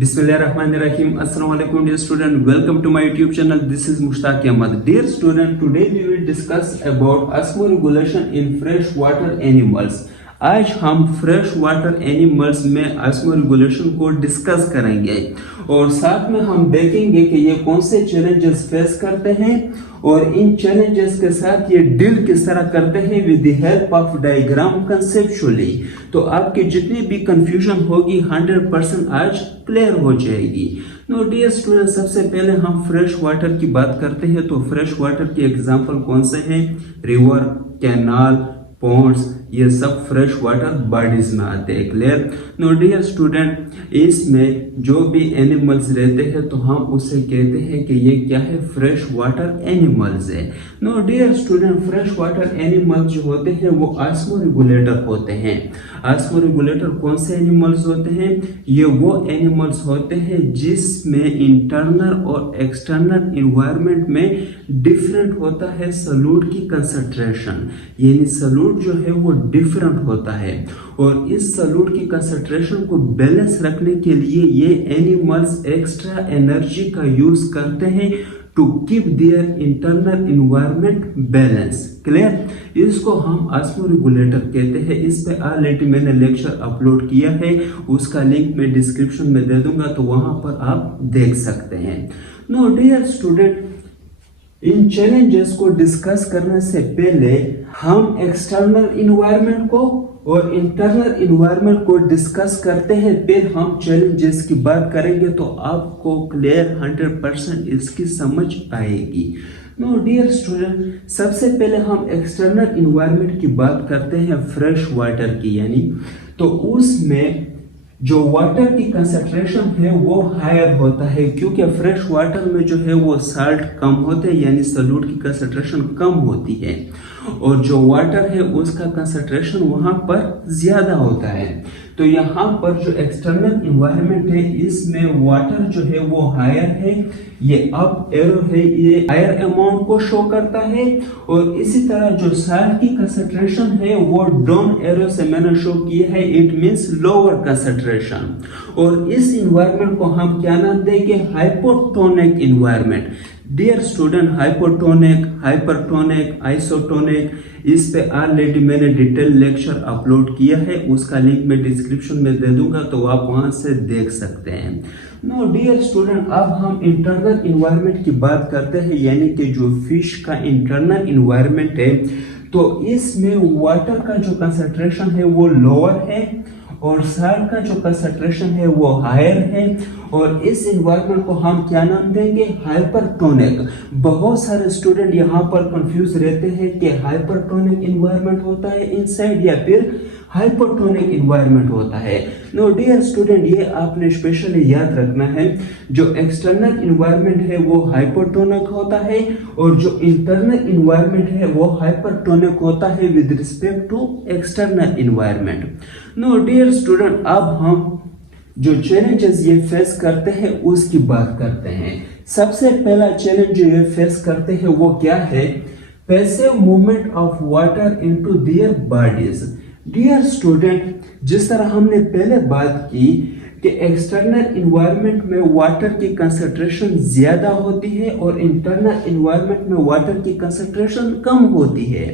Bismillahirrahmanirrahim. Assalamu alaikum dear student. Welcome to my YouTube channel. This is Mushtaq Ahmad. Dear student, today we will discuss about osmoregulation in freshwater animals. आज हम fresh water animals में osmoregulation को discuss करेंगे और साथ में हम देखेंगे कि ये कौन से चैलेंजेस फेस करते हैं और इन चैलेंजेस के साथ ये डील किस तरह करते हैं with the help of diagram conceptually. तो आपकी जितनी भी कंफ्यूजन होगी 100% आज क्लियर हो जाएगी। नो डियर स्टूडेंट, सबसे पहले हम फ्रेश वाटर की बात करते हैं। तो फ्रेश वाटर के एग्जांपल कौन से हैं? रिवर, कैनाल, पॉन्ड्स, ये सब फ्रेश वाटर बॉडीज में आते हैं। क्लियर? नो डियर स्टूडेंट, इसमें जो भी एनिमल्स रहते हैं तो हम उसे कहते हैं कि ये क्या है? फ्रेश वाटर एनिमल्स है। No dear student, fresh water animals जो होते हैं वो ऑस्मोरेगुलेटर होते हैं। ऑस्मोरेगुलेटर कौन से एनिमल्स होते हैं? ये वो एनिमल्स होते हैं जिसमें इंटरनल और एक्सटर्नल इन्वायरमेंट में डिफरेंट होता है सॉल्यूट की कंसंट्रेशन, यानी सॉल्यूट जो है वो डिफरेंट होता है और इस सॉल्यूट की कंसंट्रेशन को बैलेंस रखने के लिए ये एनिमल्स एक्स्ट्रा एनर्जी का यूज करते हैं to keep their internal environment balance. Clear? इसको हम ऑस्मोरेगुलेटर कहते हैं। इस पे ऑलरेडी मैंने लेक्चर अपलोड किया है, उसका लिंक मैं डिस्क्रिप्शन में दे दूंगा, तो वहां पर आप देख सकते हैं। नो डियर स्टूडेंट, इन चैलेंजेस को डिस्कस करने से पहले हम एक्सटर्नल इन्वायरमेंट को और इंटरनल इन्वायरमेंट को डिस्कस करते हैं, फिर हम चैलेंजेस की बात करेंगे तो आपको क्लियर 100% इसकी समझ आएगी। नो डियर स्टूडेंट, सबसे पहले हम एक्सटर्नल इन्वायरमेंट की बात करते हैं फ्रेश वाटर की, यानी तो उसमें जो वाटर की कंसंट्रेशन है वो हायर होता है, क्योंकि फ्रेश वाटर में जो है वो साल्ट कम होते हैं, यानी सॉल्यूट की कंसंट्रेशन कम होती है और जो वाटर है उसका कंसंट्रेशन वहां पर ज्यादा होता है। तो यहाँ पर जो एक्सटर्नल इन्वायरमेंट है इसमें वाटर जो है वो हायर है, ये अप एरो है, ये हायर अमाउंट को शो करता है और इसी तरह जो साल्ट की कंसंट्रेशन है वो डाउन एरो से मैंने शो किया है, इट मींस लोअर कंसंट्रेशन। और इस इन्वायरमेंट को हम क्या नाम देंगे? Hypotonic environment. Dear student, hypotonic, hypertonic, isotonic, इस पे ऑलरेडी मैंने डिटेल लेक्चर अपलोड किया है, उसका लिंक मैं डिस्क्रिप्शन में दे दूंगा, तो आप वहां से देख सकते हैं। नो डियर स्टूडेंट, अब हम इंटरनल इन्वायरमेंट की बात करते हैं, यानी कि जो फिश का इंटरनल इन्वायरमेंट है, तो इसमें वाटर का जो कंसंट्रेशन है वो लोअर है और साल्ट का जो कंसंट्रेशन है वो हायर है और इस इन्वायरमेंट को हम क्या नाम देंगे? हाइपरटोनिक। बहुत सारे स्टूडेंट यहाँ पर कंफ्यूज रहते हैं कि हाइपरटोनिक इन्वायरमेंट होता है इनसाइड या फिर हाइपोटोनिक इन्वायरमेंट होता है। नो डियर स्टूडेंट, ये आपने स्पेशली याद रखना है, जो एक्सटर्नल इन्वायरमेंट है वो हाइपोटोनिक होता है और जो इंटरनल इन्वायरमेंट है वो हाइपरटोनिक होता है with respect to external environment. No dear student, अब हम जो चैलेंजेस ये फेस करते हैं उसकी बात करते हैं। सबसे पहला चैलेंज जो ये फेस करते हैं वो क्या है? Passive movement of water into their bodies. Dear student, जिस तरह हमने पहले बात की कि एक्सटर्नल इन्वायरमेंट में वाटर की कंसंट्रेशन ज्यादा होती है और इंटरनल इन्वायरमेंट में वाटर की कंसंट्रेशन कम होती है,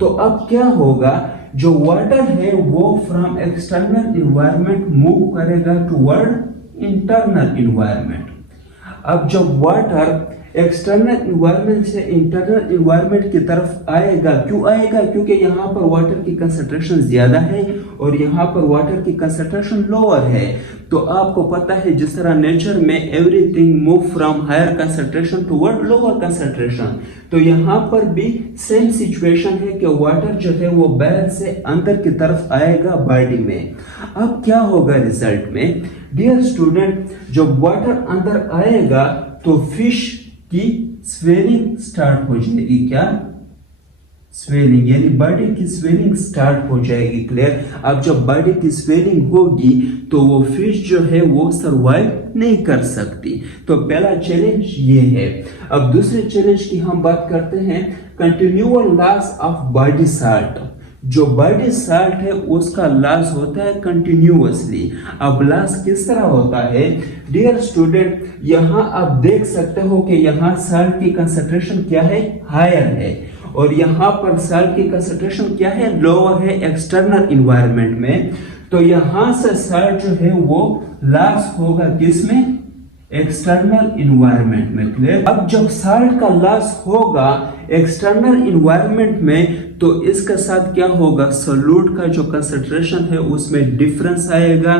तो अब क्या होगा? जो वाटर है वो फ्रॉम एक्सटर्नल इन्वायरमेंट मूव करेगा टुवर्ड इंटरनल इन्वायरमेंट। अब जब वाटर एक्सटर्नल इन्वायरमेंट से इंटरनल इन्वायरमेंट की तरफ आएगा, क्यों आएगा? क्योंकि यहाँ पर वाटर की कंसंट्रेशन ज्यादा है और यहाँ पर वाटर की कंसंट्रेशन लोअर है। तो आपको पता है जिस तरह नेचर में everything move from higher concentration toward lower concentration, तो यहाँ पर भी सेम सिचुएशन है कि वाटर जो है वो बैरल से अंदर की तरफ आएगा बॉडी में। अब क्या होगा रिजल्ट में? डियर स्टूडेंट, जब वाटर अंदर आएगा तो फिश की स्वेलिंग स्टार्ट हो जाएगी। क्या? स्वेलिंग, यानी बॉडी की स्वेलिंग स्टार्ट हो जाएगी। क्लियर? अब जब बॉडी की स्वेलिंग होगी तो वो फिश जो है वो सरवाइव नहीं कर सकती। तो पहला चैलेंज ये है। अब दूसरे चैलेंज की हम बात करते हैं, continual loss of body salt. जो बॉडी साल्ट है उसका लॉस होता है कंटिन्यूअसली। अब लॉस किस तरह होता है डियर स्टूडेंट, यहाँ आप देख सकते हो कि यहाँ साल्ट की कंसंट्रेशन क्या है, हायर है, और यहाँ पर साल्ट की कंसंट्रेशन क्या है, लोअर है एक्सटर्नल इन्वायरमेंट में। तो यहाँ से साल्ट जो है वो लॉस होगा किसमें, एक्सटर्नल इन्वायरमेंट में। क्लियर। अब जब साल्ट का लॉस होगा एक्सटर्नल इन्वायरमेंट में तो इसके साथ क्या होगा, सॉल्यूट का जो कंसंट्रेशन है उसमें डिफरेंस आएगा,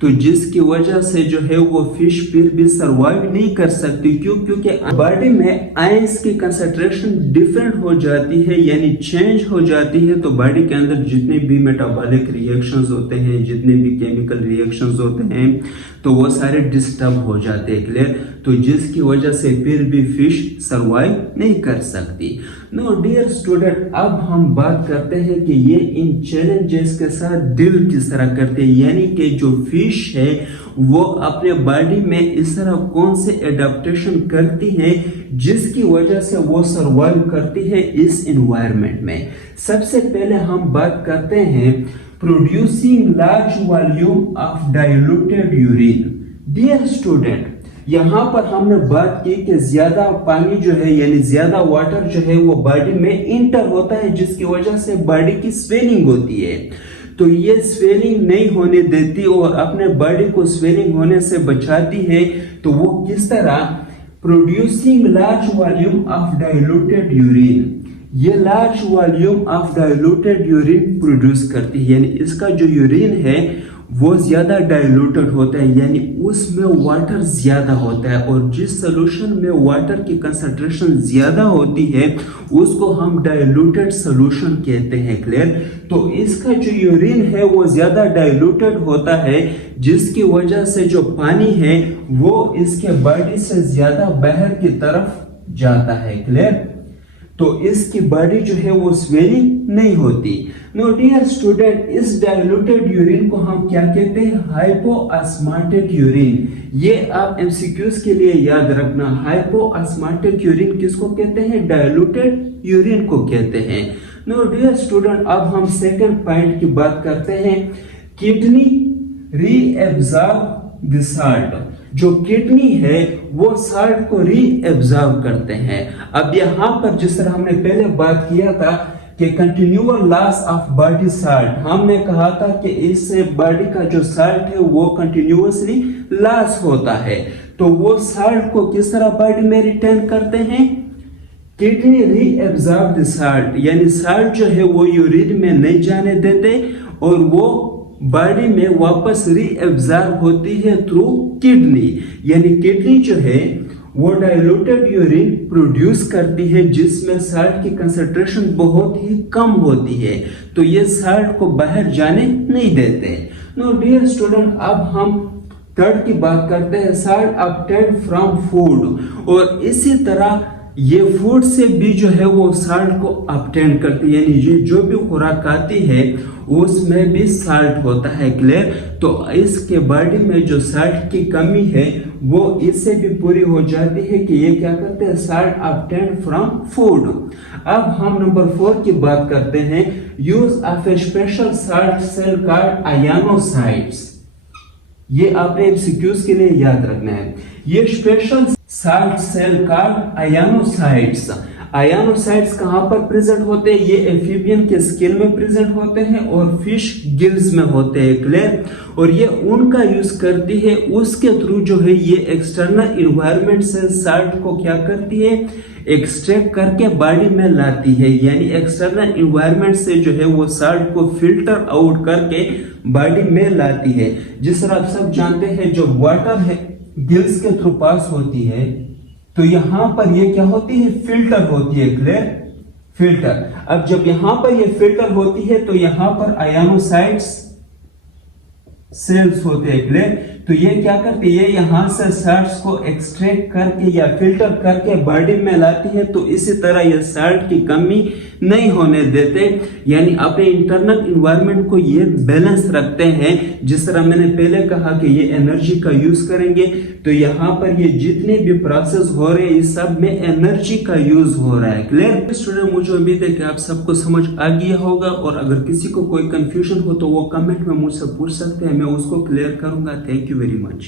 तो जिसकी वजह से जो है वो फिश फिर भी सर्वाइव नहीं कर सकती। क्यों? क्योंकि बॉडी में आयंस की कंसंट्रेशन डिफरेंट हो जाती है, यानी चेंज हो जाती है। तो बॉडी के अंदर जितने भी मेटाबॉलिक रिएक्शंस होते हैं, जितने भी केमिकल रिएक्शंस होते हैं, तो वो सारे डिस्टर्ब हो जाते हैं। क्लियर। तो जिसकी वजह से फिर भी फिश सर्वाइव नहीं कर सकती। नो डियर स्टूडेंट, अब हम बात करते हैं कि ये इन चैलेंजेस के साथ डील किस तरह करते हैं, यानी कि जो फिश है वो अपने बॉडी में इस तरह कौन से एडेप्टेशन करती है जिसकी वजह से वो सर्वाइव करती है इस एनवायरनमेंट में। सबसे पहले हम बात करते हैं producing large volume of diluted urine. Dear student, यहाँ पर हमने बात की कि ज्यादा पानी जो है यानी ज्यादा वाटर जो है वो बॉडी में इंटर होता है, जिसकी वजह से बॉडी की स्वेलिंग होती है। तो ये स्वेलिंग नहीं होने देती और अपने बॉडी को स्वेलिंग होने से बचाती है। तो वो किस तरह, producing large volume of diluted urine, ये large volume of diluted urine produce करती है, यानी इसका जो यूरिन है वो ज्यादा डाइल्यूटेड होता है, यानी उसमें वाटर ज्यादा होता है, और जिस सोल्यूशन में वाटर की कंसंट्रेशन ज्यादा होती है उसको हम डाइल्यूटेड सोल्यूशन कहते हैं। क्लियर। तो इसका जो यूरिन है वो ज्यादा डाइल्यूटेड होता है, जिसकी वजह से जो पानी है वो इसके बॉडी से ज्यादा बाहर की तरफ जाता है। क्लियर। तो इसकी बॉडी जो है वो स्वेलिंग नहीं होती। नो डियर स्टूडेंट, इस डाइल्यूटेड यूरिन को हम क्या कहते हैं, हाइपोऑस्मोटिक यूरिन। ये आप एमसीक्यूज के लिए याद रखना, हाइपोऑस्मोटिक यूरिन किसको कहते हैं, डाइल्यूटेड यूरिन को कहते हैं। नो डियर स्टूडेंट, अब हम सेकंड पॉइंट की बात करते हैं, किडनी रीएब्जॉर्ब द साल्ट। जो किडनी है वो साल्ट को रीएब्जॉर्ब करते हैं। अब यहाँ पर जिस तरह हमने पहले बात किया था कि continual loss of body salt, हमने कहा था कि इससे बॉडी का जो साल्ट है वो कंटिन्यूअसली लॉस होता है। तो वो साल्ट को किस तरह बॉडी में रिटेन करते हैं, किडनी रीएब्जॉर्ब द साल्ट, यानी साल्ट जो है वो यूरिन में नहीं जाने देते और वो बॉडी में वापस रीएब्जॉर्ब होती है थ्रू किडनी। यानी किडनी जो है वो डाइल्यूटेड यूरिन प्रोड्यूस करती है जिसमें साल्ट की कंसंट्रेशन बहुत ही कम होती है, तो ये साल्ट को बाहर जाने नहीं देते। नो डियर स्टूडेंट, अब हम थर्ड की बात करते हैं, साल्ट ऑब्टेन्ड फ्रॉम फूड। और इसी तरह ये फूड से भी जो है वो साल्ट को ऑब्टेन करती है, यानी ये जो भी खुराक आती है उसमें भी साल्ट होता है। क्लियर। तो इसके बॉडी में जो साल्ट की कमी है वो इससे भी पूरी हो जाती है कि ये क्या करते हैं, साल्ट ऑब्टेन फ्रॉम फूड। अब हम नंबर 4 की बात करते हैं, use of a special salt cell called ionocytes. ये आपने एमसीक्यूज के लिए याद रखना है। ये special salt cell called ionocytes. Ionocytes कहां पर प्रेजेंट होते हैं, ये एम्फीबियन के स्किन में प्रेजेंट होते हैं और फिश गिल्स में होते हैं। क्लियर। और ये उनका यूज करती है, उसके थ्रू जो है ये एक्सटर्नल इन्वायरमेंट से साल्ट को क्या करती है, एक्सट्रैक्ट करके बॉडी में लाती है, यानी एक्सटर्नल इन्वायरमेंट से जो है वो साल्ट को फिल्टर आउट करके बॉडी में लाती है। जिस तरह आप सब जानते हैं जो वाटर है गिल्स के थ्रू पास होती है, तो यहां पर ये क्या होती है, फिल्टर होती है। क्लियर। फिल्टर। अब जब यहां पर ये फिल्टर होती है तो यहां पर आयनोसाइट्स सेल्स होते हैं। क्लियर। तो ये क्या करती है, यहाँ से साल्ट्स को एक्सट्रैक्ट करके या फिल्टर करके बॉडी में लाती है। तो इसी तरह ये साल्ट की कमी नहीं होने देते, यानी अपने इंटरनल इन्वायरमेंट को ये बैलेंस रखते हैं। जिस तरह मैंने पहले कहा कि ये एनर्जी का यूज करेंगे, तो यहाँ पर ये जितने भी प्रोसेस हो रहे हैं इस सब में एनर्जी का यूज हो रहा है। क्लियर स्टूडेंट, मुझे उम्मीद है कि आप सबको समझ आ गया होगा, और अगर किसी को कोई कंफ्यूजन हो तो वो कमेंट में मुझसे पूछ सकते हैं, मैं उसको क्लियर करूंगा। Thank you very much.